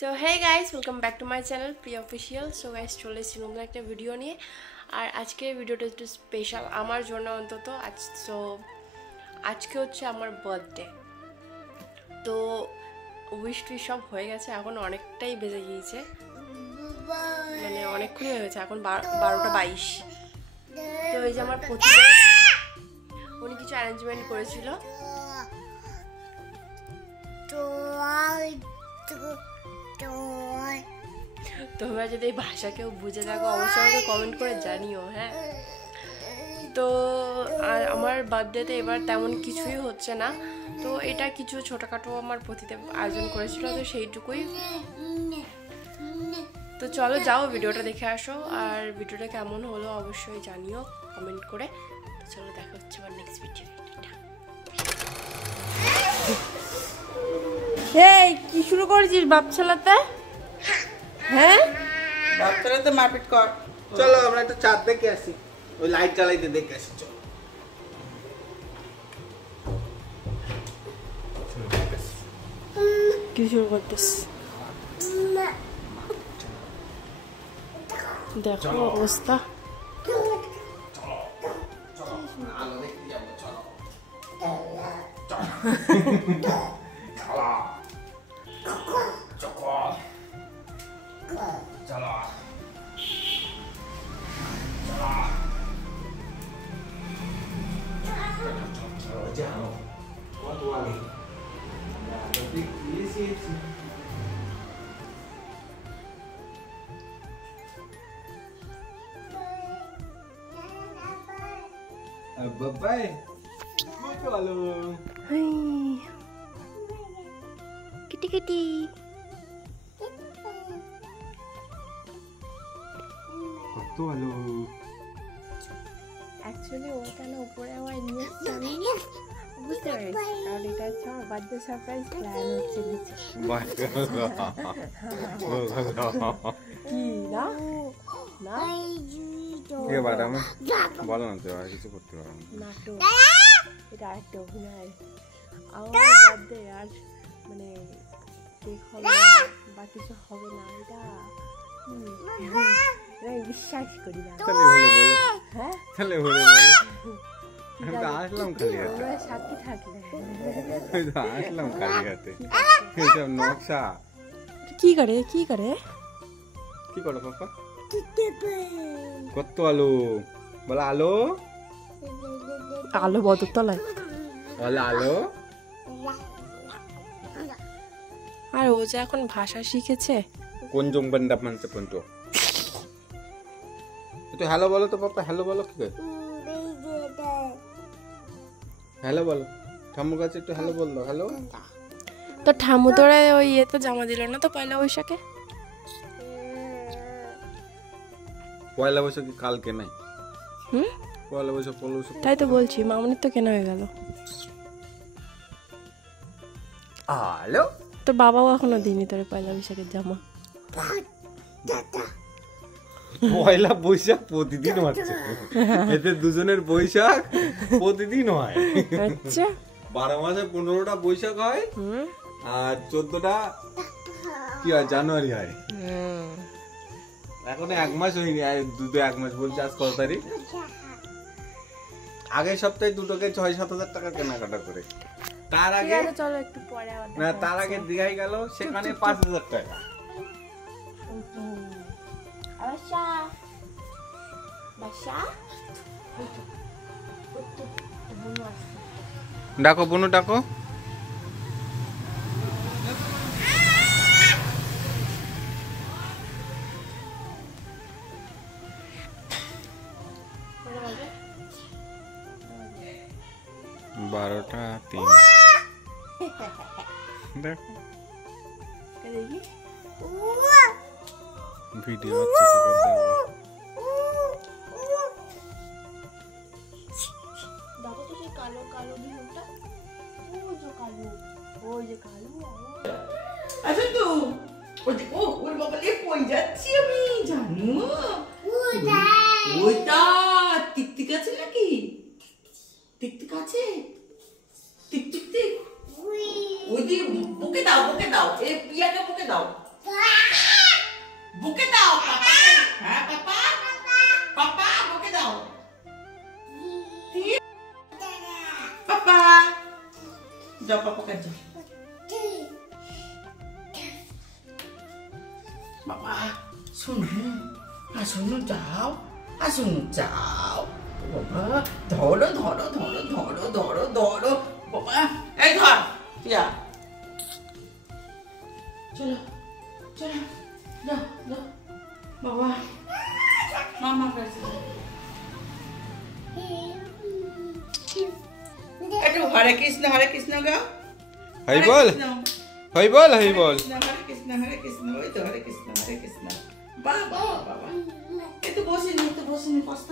So hey guys, welcome back to my channel Priya official. So guys, চলে এসেছি নতুন একটা ভিডিও নিয়ে। আর আজকের ভিডিওটা একটু স্পেশাল আমার জন্য অন্তত। সো আজকে হচ্ছে আমার বার্থডে। তো উইশ টুইশ সব হয়ে গেছে, এখন অনেকটাই বেজে গিয়েছে, মানে অনেকক্ষণই হয়ে গেছে, এখন 12টা 22। তো এই যে আমার প্রতিদিন উনি কিছু অ্যারেঞ্জমেন্ট করেছিল। তোমরা যদি এই ভাষা কেউ বুঝে থাকো অবশ্যই আমাকে কমেন্ট করে জানিও। হ্যাঁ, তো আমার বার্থডেতে এবার তেমন কিছুই হচ্ছে না, তো এটা কিছু ছোটোখাটো আমার পতিতে আয়োজন করেছিল, তো সেইটুকুই। তো চলো যাও ভিডিওটা দেখে আসো, আর ভিডিওটা কেমন হলো অবশ্যই জানিও কমেন্ট করে। তো চলো দেখা হচ্ছে আমার নেক্সট ভিডিও। এই কি শুরু করেছিস বাপ ছেলাতে? হ্যাঁ, বাপ ছেলাতে মারপিট কর। চলো আমরা একটা চাঁদ দেখে আসি, ওই লাইট জ্বালাইতে দেখে আসি। চলো কি শুরু করতেছ? দেখো অবস্থা। বাবাই কত ভালো। কিটি কিটি কত ভালো। অ্যাকচুয়ালি ও কেন উপরে আমায় নিয়ে এসছে আমি বুঝতে পারি, কারণ এটা হচ্ছে আমার বার্থডে সারপ্রাইজ প্ল্যান হচ্ছে নিচে। কি না না এবার আমি বলো না তো, আর কিছু করতে পারবো না। নাটক, এটা একটা অভিনয়। আমার বার্থডে আর মানে কেক হবে বা কিছু হবে না, এটা বিশ্বাস করি না। হ্যাঁ, তাহলে বলে বলো। আমি তো আসলাম খালি হাতে, তোমরা সাথে থাকলে আমি তো আসলাম খালি হাতে। এইসব নকশা কি করে কি করে কি করো পাপা? কত আলো বলো, আলো আলো বদরতলায় বলো, আলো। আর ও যে এখন ভাষা শিখেছে। কোন জংবান্ডা মানতে পন্ত তো হ্যালো বলো তো পাপা, হ্যালো বলো। কি করে হ্যালো বলো? ঠাম্মুর কাছে একটু হ্যালো বল দাও। হ্যালো। তো ঠাম্মু তোরা ওই ইয়েতে জামা দিল না তো পয়লা বৈশাখে? পয়লা বৈশাখ কি কালকে নাই? হুম, পয়লা বৈশাখ তাই তো বলছি, মামনির তো কেনা হয়ে গেল। হ্যালো। তোর বাবাও এখনো দিইনি তোর পয়লা বৈশাখের জামা। পয়লা বৈশাখ প্রতিদিন হচ্ছে, এতে দুজনের বৈশাখ প্রতিদিন হয়। আচ্ছা, 12 মাসে 15টা বৈশাখ হয়, আর 14টা কি হয় জানুয়ারি হয়। এখন 1 মাস হয়নি, দুটো 1 মাস বলছে। আজ কত তারিখ? আগের সপ্তাহে দুটোকে 6-7 হাজার টাকা কেনাকাটা করে, তার আগে চলো একটু পরে না, তার আগে দীঘায় গেল, সেখানে 5,000 টাকা। ডাকো বোনু, ডাকো। বারোটা 3 দেখো ভিডিও হচ্ছে কি করতে হবে। দেখো তো সেই কালো কালো বিলুনটা, ওই যে কালো, ওই যে কালো। আচ্ছা তো ওর বাবালে কই যাচ্ছি আমি জানো? ওইটা টিকটিক আছে নাকি? টিকটিক আছে? টিক টিক টিক ওই দি বুকে দাও, এই পিয়াকে বুকে দাও। বুকে দাও পাপা। হ্যাঁ পাপা, পাপা বুকে দাও। পাপা যাও, পাপা কাছে বাবা। শুনুন আসুন, যাও আসুন, যাও বাবা। ধরো ধরো ধরো ধরো ধরো ধরো বাবা। এই ধর টিয়া, চলো চলো, যাও যাও বাবা। মামা কাছে একটু হরে কৃষ্ণ গাও। হরি বল, হরি বল, হরি বল। হরে কৃষ্ণ ওই তো হরে কৃষ্ণ বাবা বাবা। একটু বসিনি কষ্ট।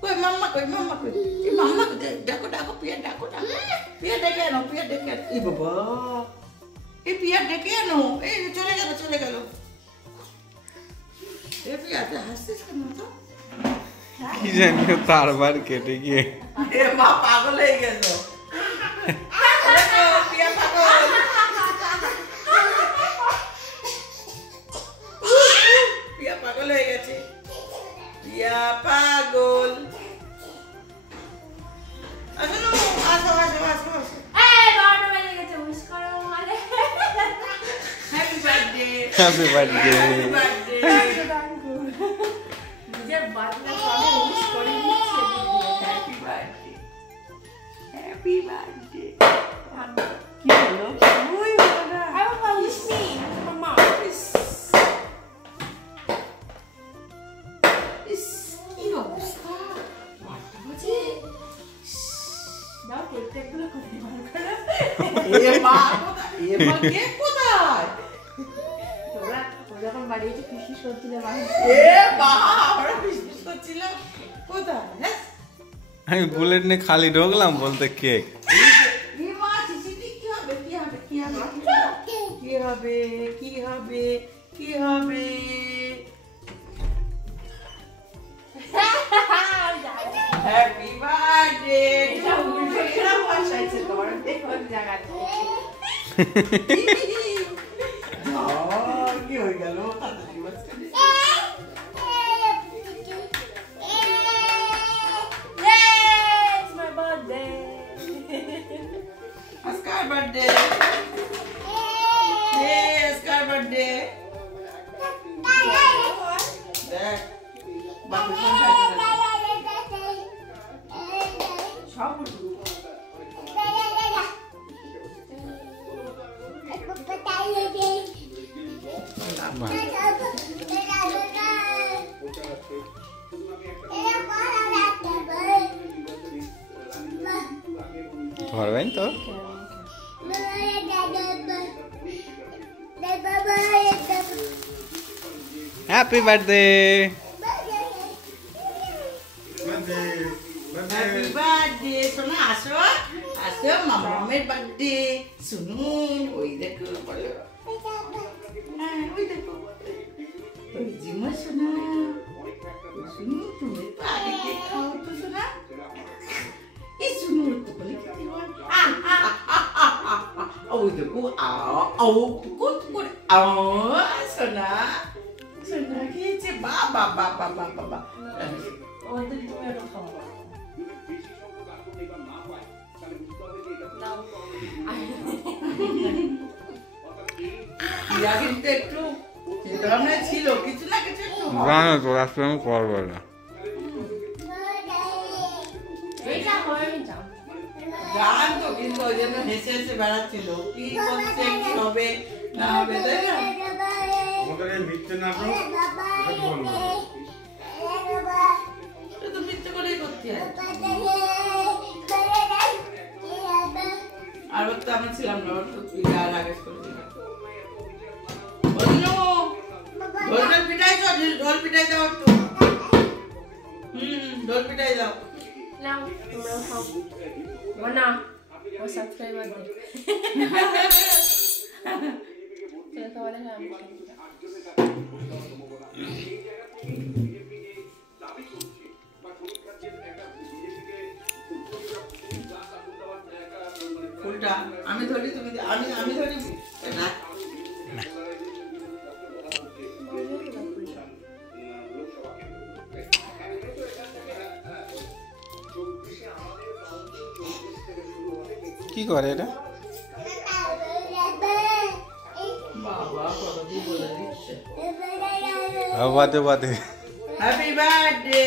কই মাম্মা কই এই মাম্মা ডাকো পিয়া ডাকো পিয়া ডেকে আনো এই বাবা, এই পিয়া ডেকে আনো। এই চলে গেল এই পিয়াটা হাসছিস কেন তো? কি জানি তারবার কেটে গিয়ে এ মা পাগল হয়ে গেছো। পিয়া পাগল, পিয়া পাগল হয়ে গেছে, পিয়া পাগল। আসো আসো আসো আসো আসো। Happy birthday, happy birthday. Happy birthday. নিজের বার্থডে আমি উইশ করে দিচ্ছি। Happy birthday, happy birthday. কি হলো? ওই বাবা, আই বাবা উইশ মি মামা। কি অবস্থা? দাও কেকগুলো কোথায় বার করো? এ মা কেক কোথায়? তোরা যখন বাড়ি এসে ফিসফিস করছিলে মানুষ। এ মা আমরা ফিসফিস করছিলাম কোথায়? হ্যাঁ আমি বুলেট নিয়ে খালি ঢোকলাম বলতে কেক। এ মা চিচিটি কি হবে? Happy birthday. এটা উল্টো এরা বসাইছে তোমার দেখো জায়গাতে। কি হয়ে গেল? তাড়াতাড়ি বাচ্চাদের। It's my birthday. আজকার বার্থডে। আজকার বার্থডে। দেখ বাকি কোনটা আছে? সব ধরবেন তো? Happy birthday. হ্যাপি বার্থডে সোনা, আসো আসো, মামামের বার্থডে। শুনুন ওই দেখো বলো, হ্যাঁ ওই দেখো ওই জিমা সোনা। শুনুন তুমি তো আগে কেক খাও তো সোনা। এই শুনুন তো বলে কি হয়? ওই দেখো কুকুর সোনা সোনা খেয়েছে। বাবা বাবা বাবা বাবা। ওদের তুমি ওটা খাও। ইয়া কিন্তু একটু চিন্তাভাবনা ছিল, কিছু না কিছু একটু জানো তো আজকে আমি করবো না। এইটা হয়নি যাও। গান তো, কিন্তু ওই জন্য হেসে হেসে বেড়াচ্ছিল কি করছে, কি হবে না হবে, তাই না? সে তো মিথ্যে করেই করতে হয়। আর তো আমরা ছিলাম না, ওর তো তুই আর আগে করেছিলাম। ঢোল পিটাই দাও, ঢোল পিটাই দাও একটু। ঢোল পিটাই দাও। নাও তোমরা খাও। মানা ও সাবস্ক্রাইবার দে। তোরা খাওয়ালে আমি খাই। ফুলটা আমি ধরি, তুমি আমি ধরি, নাচ কি করে এটা? বাবা কত কি বলে দিচ্ছে। বাদে বাদে। Happy birthday